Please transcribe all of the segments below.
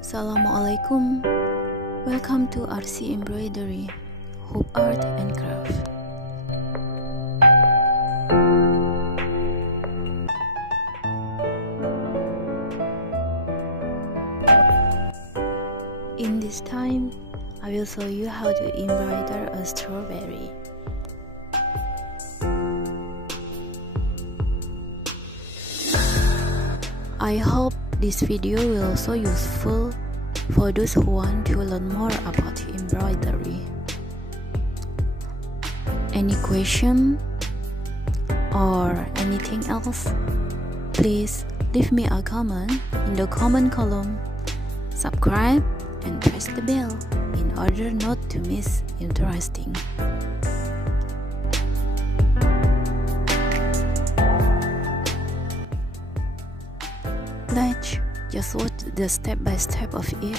Assalamualaikum. Welcome to RC Embroidery, Hope Art and Craft. In this time, I will show you how to embroider a strawberry. I hope this video will so useful for those who want to learn more about embroidery. Any question or anything else, please leave me a comment in the comment column. Subscribe and press the bell in order not to miss interesting. Let's just watch the step-by-step of it.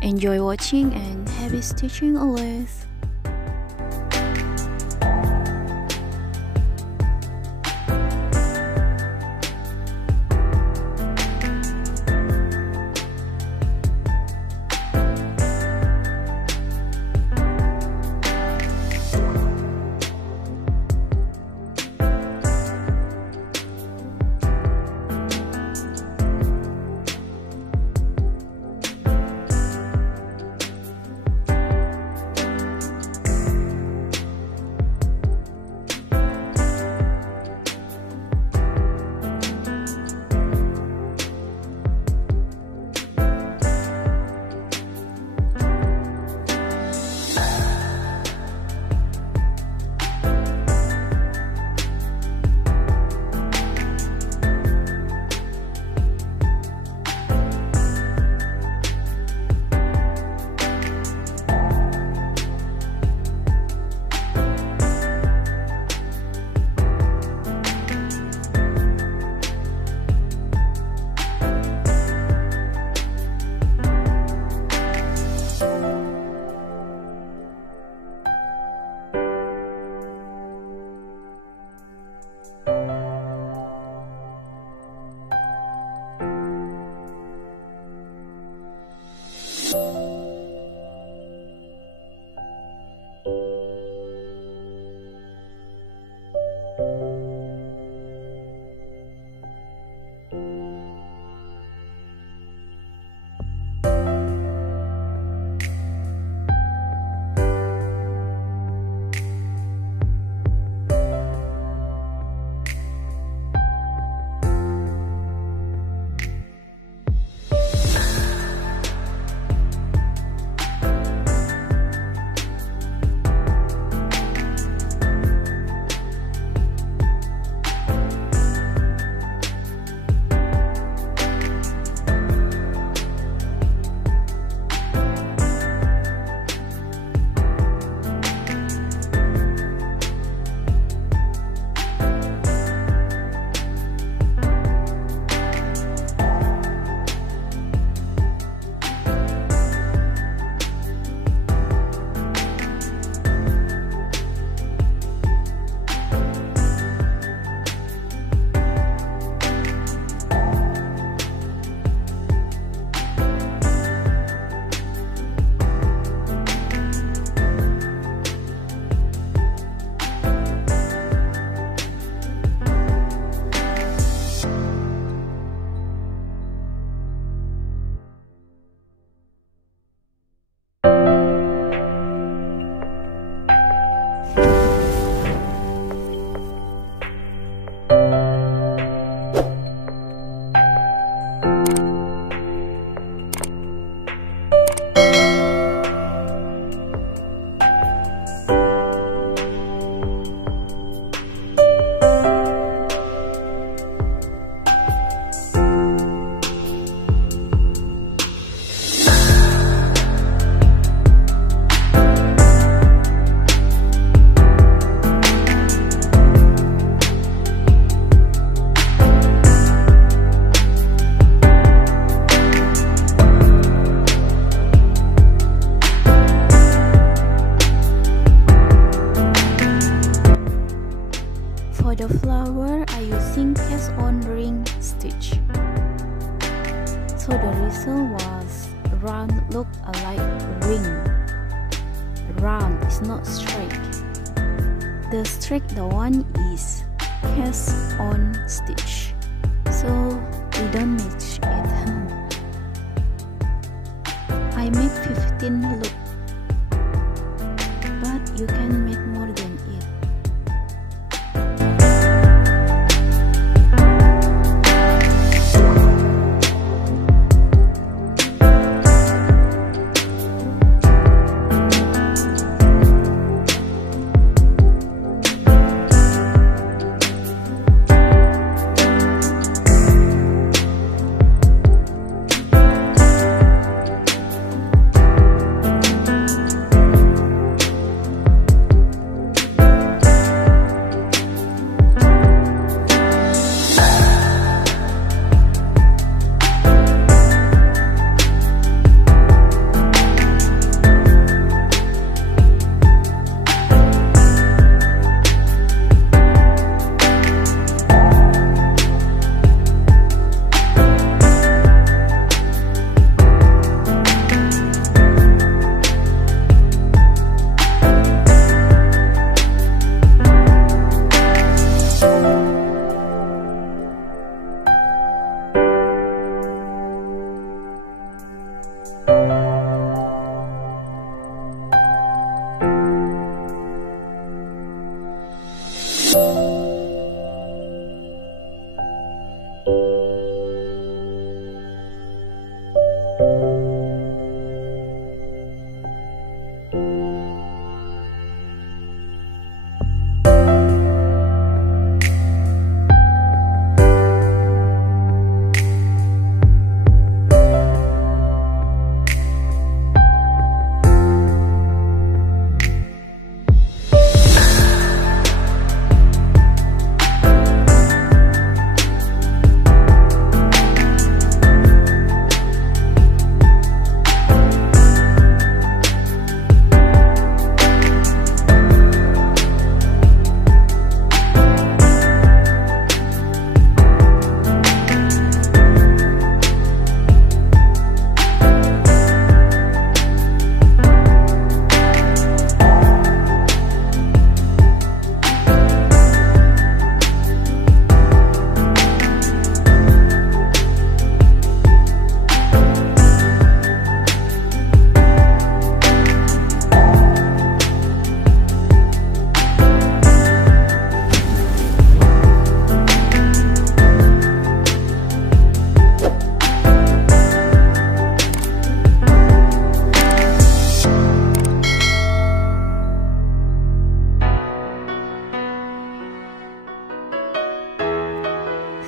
Enjoy watching and happy stitching always. For the flower, I using cast-on ring stitch. So the result was round look like ring. Round is not straight. The straight the one is cast on stitch. So we don't match it. I make 15 look, but you can make more than it.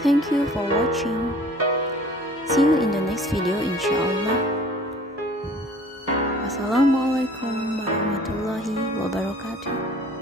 Thank you for watching. See you in the next video, inshallah. Assalamualaikum warahmatullahi wabarakatuh.